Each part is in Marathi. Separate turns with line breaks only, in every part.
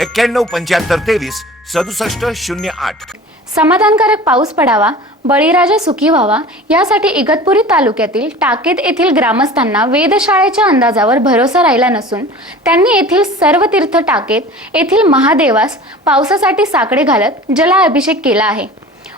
एक्क्याण्णव पंच्याहत्तर तेवीस सदुसष्ट शून्य आठ.
समाधानकारक पाऊस पडावा बळीराजा सुखी व्हावा यासाठी इगतपुरी तालुक्यातील टाकेत येथील ग्रामस्थांना वेधशाळेच्या अंदाजावर भरोसा राहिला नसून त्यांनी येथील सर्व तीर्थ टाकेत येथील महादेवास पावसासाठी साकडे घालत जलाभिषेक केला आहे.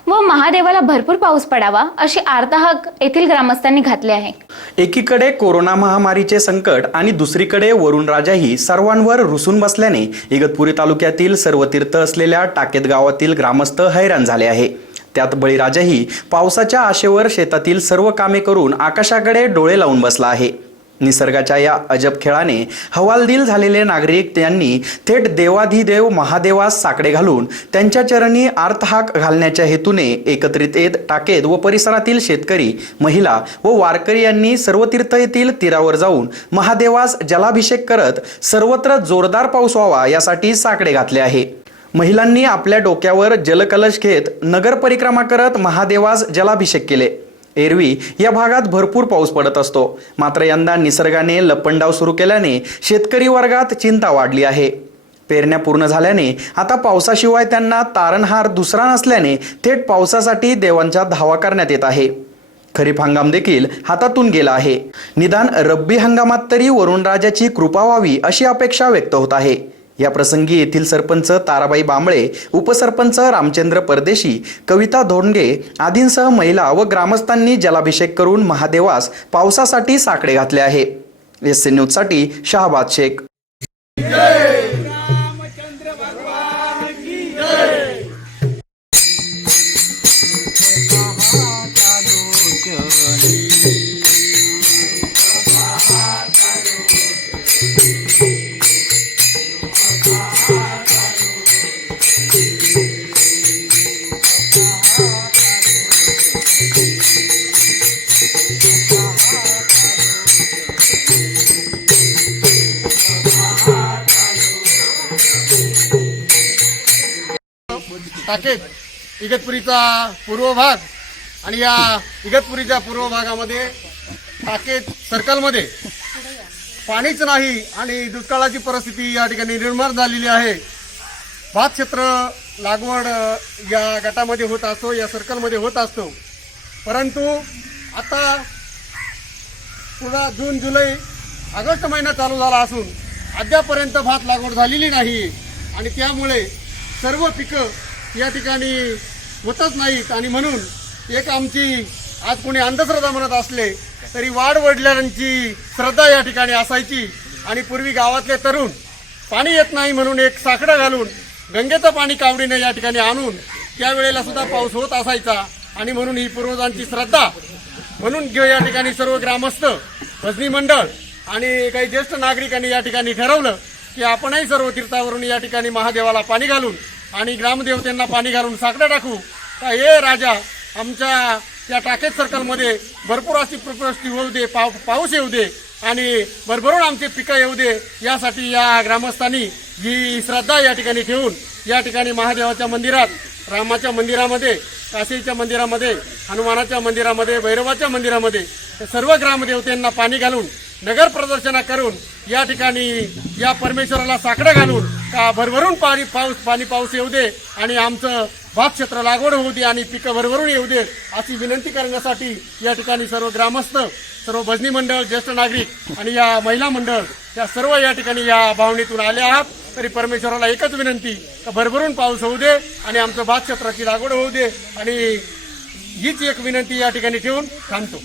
व महादेवाला भरपूर पाऊस पडावा अशी आर्ताहक येथील ग्रामस्थांनी घातले आहे.
एकीकडे कोरोना महामारीचे संकट आणि दुसरीकडे वरुणराजाही सर्वांवर रुसून बसल्याने इगतपुरी तालुक्यातील सर्व तीर्थ असलेल्या टाकेत गावातील ग्रामस्थ हैराण झाले आहे. त्यात बळीराजाही पावसाच्या आशेवर शेतातील सर्व कामे करून आकाशाकडे डोळे लावून बसला आहे. निसर्गाच्या या अजब खेळाने हवालदिल झालेले नागरिक त्यांनी थेट देवाधिदेव महादेवास साकडे घालून त्यांच्या चरणी आर्तहाक घालण्याच्या हेतूने एकत्रित येत टाकेत व परिसरातील शेतकरी महिला व वारकरी यांनी सर्व तीर्थ येथील तीरावर जाऊन महादेवास जलाभिषेक करत सर्वत्र जोरदार पाऊस व्हावा यासाठी साकडे घातले आहे. महिलांनी आपल्या डोक्यावर जलकलश घेत नगर परिक्रमा करत महादेवास जलाभिषेक केले. एरवी या भागात भरपूर पाऊस पडत असतो. मात्र यंदा निसर्गाने लपंडाव सुरू केल्याने शेतकरी वर्गात चिंता वाढली आहे. पेरण्या पूर्ण झाल्याने आता पावसाशिवाय त्यांना तारणहार दुसरा नसल्याने थेट पावसासाठी देवांचा धावा करण्यात येत आहे. खरीप हंगाम देखील हातातून गेला आहे. निदान रब्बी हंगामात तरी वरुणराजाची कृपा व्हावी अशी अपेक्षा व्यक्त होत आहे. या प्रसंगी येथील सरपंच ताराबाई बांबळे उपसरपंच रामचंद्र परदेशी कविता धोंडगे आदींसह महिला व ग्रामस्थांनी जलाभिषेक करून महादेवास पावसासाठी साकडे घातले आहे. एस सी न्यूजसाठी शहाबाद शेख.
टाकेत इगतपुरीचा पूर्व भाग आणि या इगतपुरीच्या पूर्व भागामध्ये टाकेत सर्कलमध्ये पाणीच नाही आणि दुष्काळाची परिस्थिती या ठिकाणी निर्माण झालेली आहे. भात क्षेत्र लागवड या गटामध्ये होत असतो या सर्कलमध्ये होत असतो परंतु आता पुन्हा जून जुलै ऑगस्ट महिना चालू झाला असून अद्यापर्यंत भात लागवड झालेली नाही. आणि त्यामुळे सर्व पिकं या ठिकाणी होतच नाहीत. आणि म्हणून एक आमची आज कोणी अंधश्रद्धा म्हणत असले तरी वाढ वडिलांची श्रद्धा या ठिकाणी असायची. आणि पूर्वी गावातले तरुण पाणी येत नाही म्हणून एक साकडं घालून गंगेचं पाणी कावडीने या ठिकाणी आणून त्यावेळेला सुद्धा पाऊस होत असायचा. आणि म्हणून ही पूर्वजांची श्रद्धा. म्हणून या ठिकाणी सर्व ग्रामस्थ भजनी मंडळ आणि काही ज्येष्ठ नागरिकांनी या ठिकाणी ठरवलं की आपणही सर्व तीर्थावरून या ठिकाणी महादेवाला पाणी घालून आणि ग्रामदेवतेंना पाणी घालून साकडं टाकू. का हे राजा आमच्या या टाकेत सर्कलमध्ये भरपूर अशी प्रपस्ती होऊ दे पाव पाऊस येऊ दे आणि भरभरून आमचे पिकं येऊ दे यासाठी या ग्रामस्थांनी ही श्रद्धा या ठिकाणी ठेवून या ठिकाणी महादेवाच्या मंदिरात रामाच्या मंदिरामध्ये काशीच्या मंदिरामध्ये हनुमानाच्या मंदिरामध्ये भैरवाच्या मंदिरामध्ये सर्व ग्रामदेवतेंना पाणी घालून नगर प्रदर्शना करून या ठिकाणी या परमेश्वराला साकडं घालून का भरभरून पाणी पाऊस पाणी पाऊस येऊ दे आणि आमचं भात क्षेत्र लागवड होऊ दे आणि पिकं भरभरून येऊ दे अशी विनंती करण्यासाठी या ठिकाणी सर्व ग्रामस्थ सर्व भजनी मंडळ ज्येष्ठ नागरिक आणि या महिला मंडळ या सर्व या ठिकाणी या भावनेतून आले आहात. तरी परमेश्वराला एकच विनंती का भरभरून पाऊस होऊ दे आणि आमचं भात क्षेत्राची लागवड होऊ दे आणि हीच एक विनंती या ठिकाणी ठेवून थांबतो.